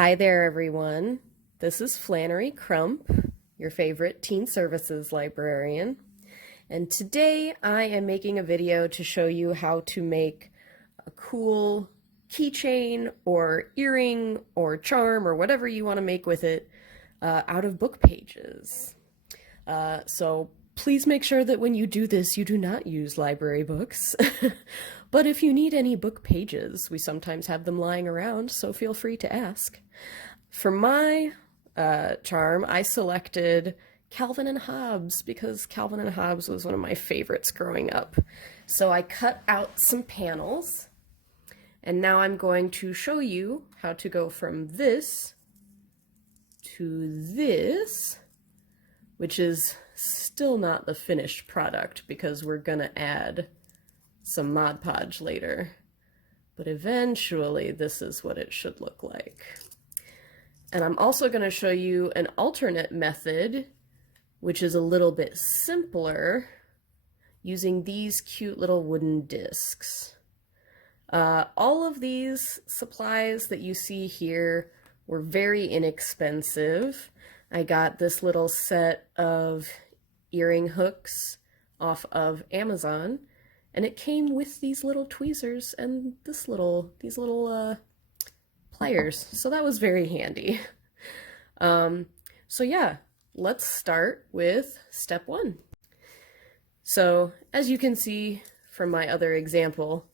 Hi there, everyone. This is Flannery Crump, your favorite teen services librarian. And today I am making a video to show you how to make a cool keychain or earring or charm or whatever you want to make with it out of book pages. So please make sure that when you do this, you do not use library books. But if you need any book pages, we sometimes have them lying around, so feel free to ask. For my charm, I selected Calvin and Hobbes because Calvin and Hobbes was one of my favorites growing up. So I cut out some panels, and now I'm going to show you how to go from this to this, which is still not the finished product because we're gonna add some Mod Podge later. But eventually this is what it should look like. And I'm also gonna show you an alternate method, which is a little bit simpler, using these cute little wooden discs. All of these supplies that you see here were very inexpensive. I got this little set of earring hooks off of Amazon, and it came with these little tweezers and these little pliers, so that was very handy. So yeah, let's start with step one. So as you can see from my other example,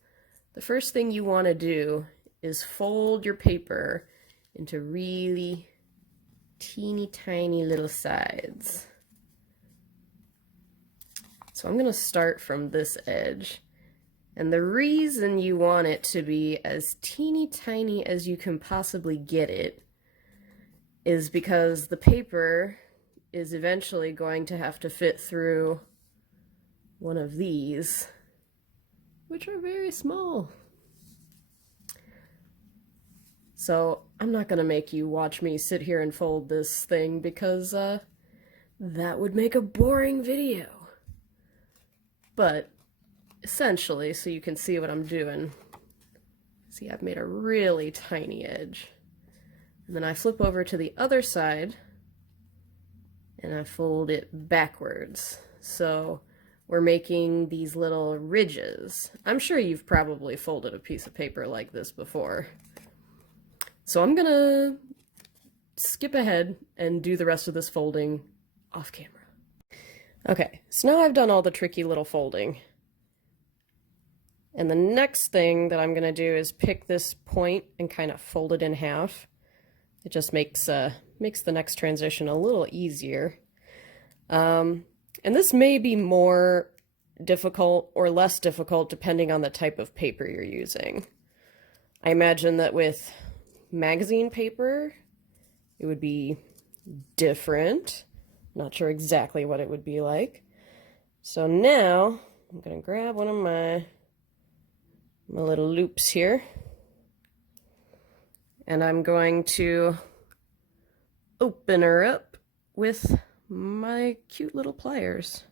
the first thing you want to do is fold your paper into really teeny tiny little sides. So I'm going to start from this edge, and the reason you want it to be as teeny tiny as you can possibly get it is because the paper is eventually going to have to fit through one of these, which are very small. So I'm not going to make you watch me sit here and fold this thing because that would make a boring video. But essentially, so you can see what I'm doing, see I've made a really tiny edge. And then I flip over to the other side and I fold it backwards. So we're making these little ridges. I'm sure you've probably folded a piece of paper like this before. So I'm gonna skip ahead and do the rest of this folding off camera. Okay, so now I've done all the tricky little folding. And the next thing that I'm gonna do is pick this point and kind of fold it in half. It just makes the next transition a little easier. And this may be more difficult or less difficult depending on the type of paper you're using. I imagine that with magazine paper, it would be different. Not sure exactly what it would be like. So now I'm gonna grab one of my little loops here, and I'm going to open her up with my cute little pliers.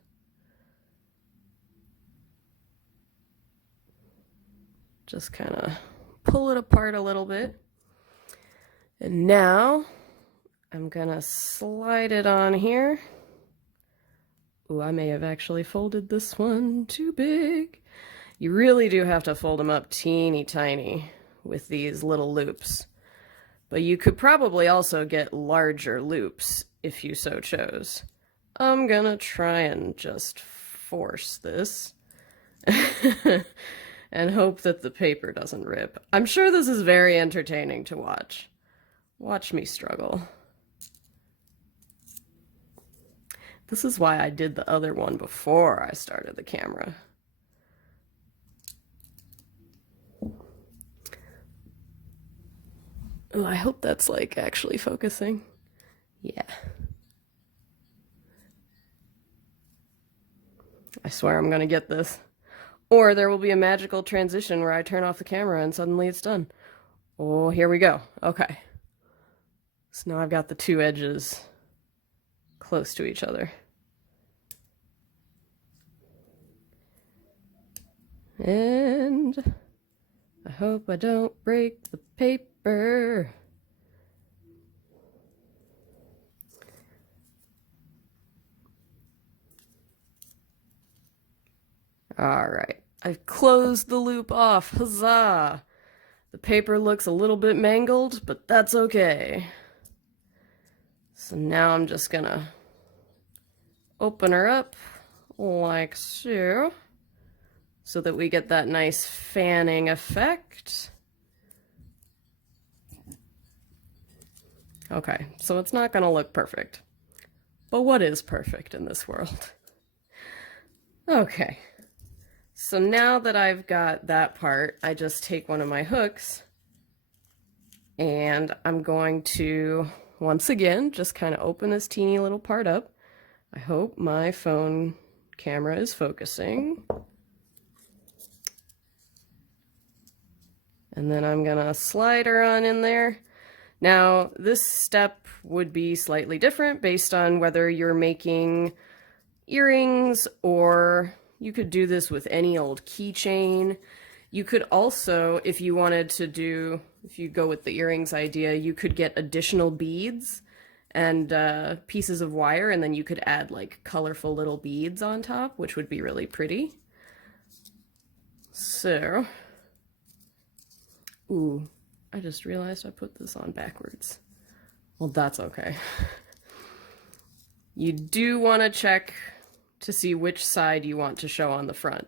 Just kind of pull it apart a little bit. And now I'm gonna slide it on here. Ooh, I may have actually folded this one too big. You really do have to fold them up teeny tiny with these little loops. But you could probably also get larger loops if you so chose. I'm gonna try and just force this and hope that the paper doesn't rip. I'm sure this is very entertaining to watch. Watch me struggle. This is why I did the other one before I started the camera. Oh, I hope that's like actually focusing. Yeah. I swear I'm gonna get this. Or there will be a magical transition where I turn off the camera and suddenly it's done. Oh, here we go. Okay. So now I've got the two edges close to each other. And I hope I don't break the paper. All right, I've closed the loop off. Huzzah! The paper looks a little bit mangled, but that's okay. So now I'm just gonna open her up like so that we get that nice fanning effect. Okay, so it's not gonna look perfect. But what is perfect in this world? Okay, so now that I've got that part, I just take one of my hooks and I'm going to, once again, just kind of open this teeny little part up. I hope my phone camera is focusing. And then I'm gonna slide her on in there. Now, this step would be slightly different based on whether you're making earrings, or you could do this with any old keychain. You could also, if you wanted to do, if you go with the earrings idea, you could get additional beads and pieces of wire, and then you could add like colorful little beads on top, which would be really pretty. So, ooh, I just realized I put this on backwards. Well, that's okay. You do want to check to see which side you want to show on the front.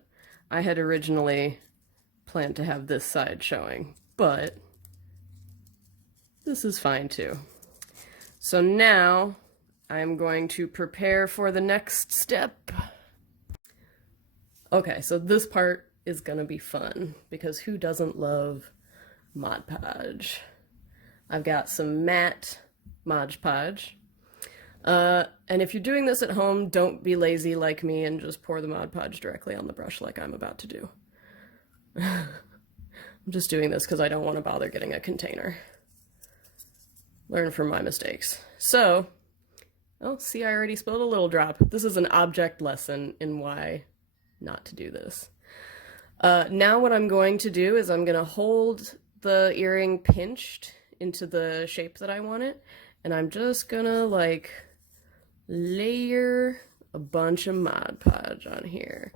I had originally planned to have this side showing, but this is fine too. So now I'm going to prepare for the next step. Okay, so this part is gonna be fun because who doesn't love Mod Podge? I've got some matte Mod Podge. And if you're doing this at home, don't be lazy like me and just pour the Mod Podge directly on the brush like I'm about to do. I'm just doing this because I don't want to bother getting a container. Learn from my mistakes. So, oh, see, I already spilled a little drop. This is an object lesson in why not to do this. Now what I'm going to do is I'm going to hold the earring pinched into the shape that I want it, and I'm just gonna like layer a bunch of Mod Podge on here.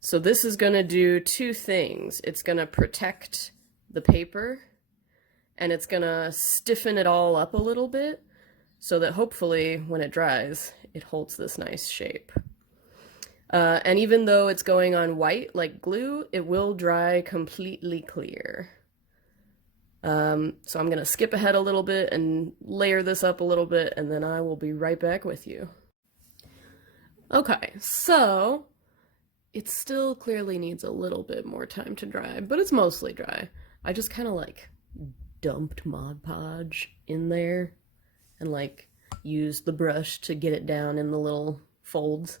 So this is gonna do two things. It's gonna protect the paper, and it's gonna stiffen it all up a little bit so that hopefully when it dries, it holds this nice shape. And even though it's going on white like glue, it will dry completely clear. So I'm gonna skip ahead a little bit and layer this up a little bit, and then I will be right back with you. Okay, so it still clearly needs a little bit more time to dry, but it's mostly dry. I just kind of like dumped Mod Podge in there and like used the brush to get it down in the little folds.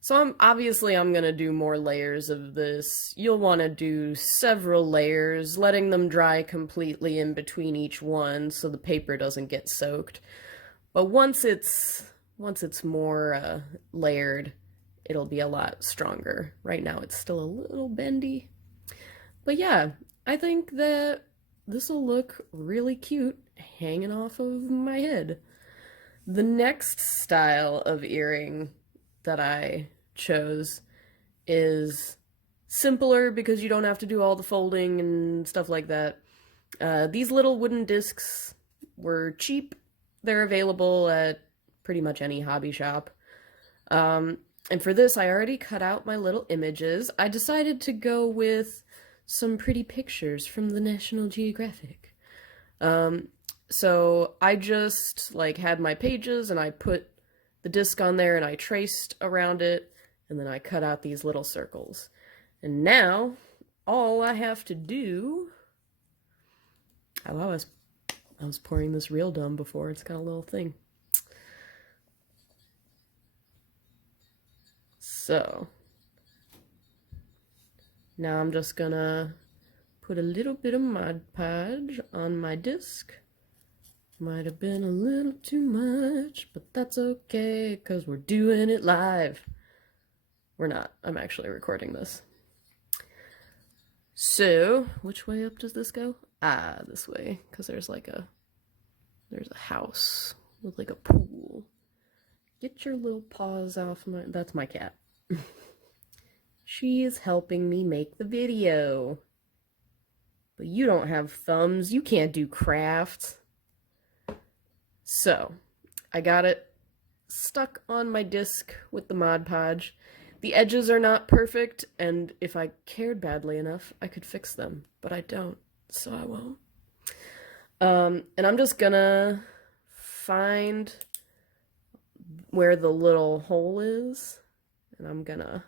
So I'm gonna do more layers of this. You'll want to do several layers, letting them dry completely in between each one so the paper doesn't get soaked. But once it's more layered, it'll be a lot stronger. Right now it's still a little bendy. But yeah, I think that this will look really cute hanging off of my head. The next style of earring that I chose is simpler because you don't have to do all the folding and stuff like that. These little wooden discs were cheap. They're available at pretty much any hobby shop. And for this, I already cut out my little images. I decided to go with some pretty pictures from the National Geographic. So I just like had my pages and I put the disc on there and I traced around it, and then I cut out these little circles. And now all I have to do, oh, I was pouring this real dumb before. It's got a little thing. So now I'm just gonna put a little bit of Mod Podge on my disc. Might have been a little too much, but that's okay, because we're doing it live. We're not. I'm actually recording this. So, which way up does this go? Ah, this way, because there's a house with like a pool. Get your little paws off my, that's my cat. She is helping me make the video. But you don't have thumbs. You can't do crafts. So, I got it stuck on my disc with the Mod Podge. The edges are not perfect, and if I cared badly enough, I could fix them. But I don't, so I won't. And I'm just gonna find where the little hole is, and I'm gonna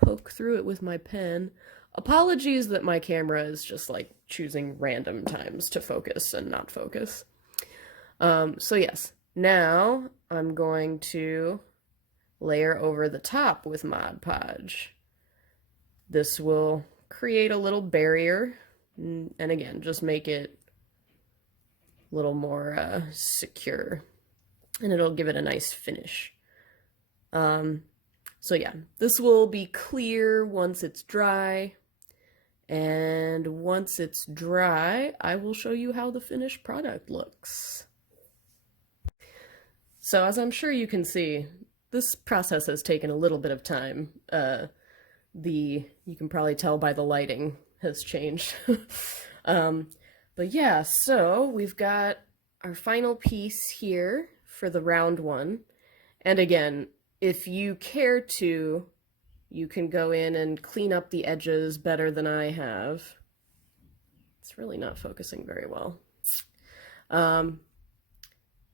poke through it with my pen. Apologies that my camera is just like choosing random times to focus and not focus. So yes, now I'm going to layer over the top with Mod Podge. This will create a little barrier, and again, just make it a little more secure, and it'll give it a nice finish. So yeah, this will be clear once it's dry, and once it's dry, I will show you how the finished product looks. So as I'm sure you can see, this process has taken a little bit of time. You can probably tell by the lighting has changed. But yeah, so we've got our final piece here for the round one. And again, if you care to, you can go in and clean up the edges better than I have. It's really not focusing very well.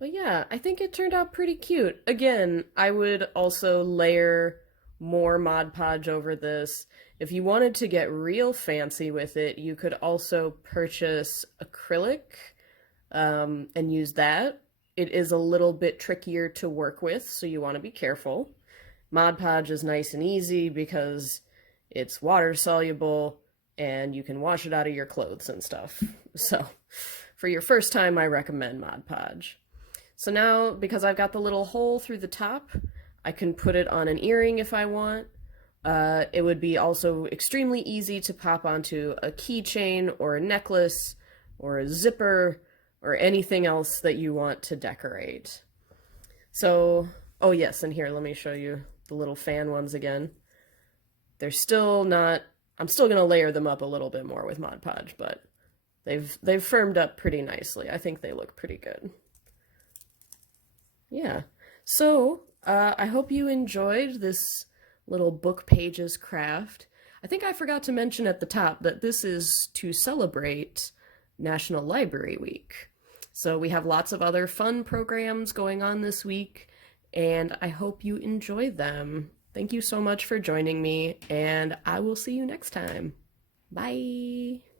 But yeah, I think it turned out pretty cute. Again, I would also layer more Mod Podge over this. If you wanted to get real fancy with it, you could also purchase acrylic and use that. It is a little bit trickier to work with, so you want to be careful. Mod Podge is nice and easy because it's water soluble and you can wash it out of your clothes and stuff. So for your first time, I recommend Mod Podge. So now, because I've got the little hole through the top, I can put it on an earring if I want. It would be also extremely easy to pop onto a keychain or a necklace or a zipper or anything else that you want to decorate. So, oh yes, and here, let me show you the little fan ones again. They're still not, I'm still going to layer them up a little bit more with Mod Podge, but they've firmed up pretty nicely. I think they look pretty good. Yeah, so I hope you enjoyed this little book pages craft. I think I forgot to mention at the top that this is to celebrate National Library Week. So we have lots of other fun programs going on this week, and I hope you enjoy them. Thank you so much for joining me, and I will see you next time. Bye!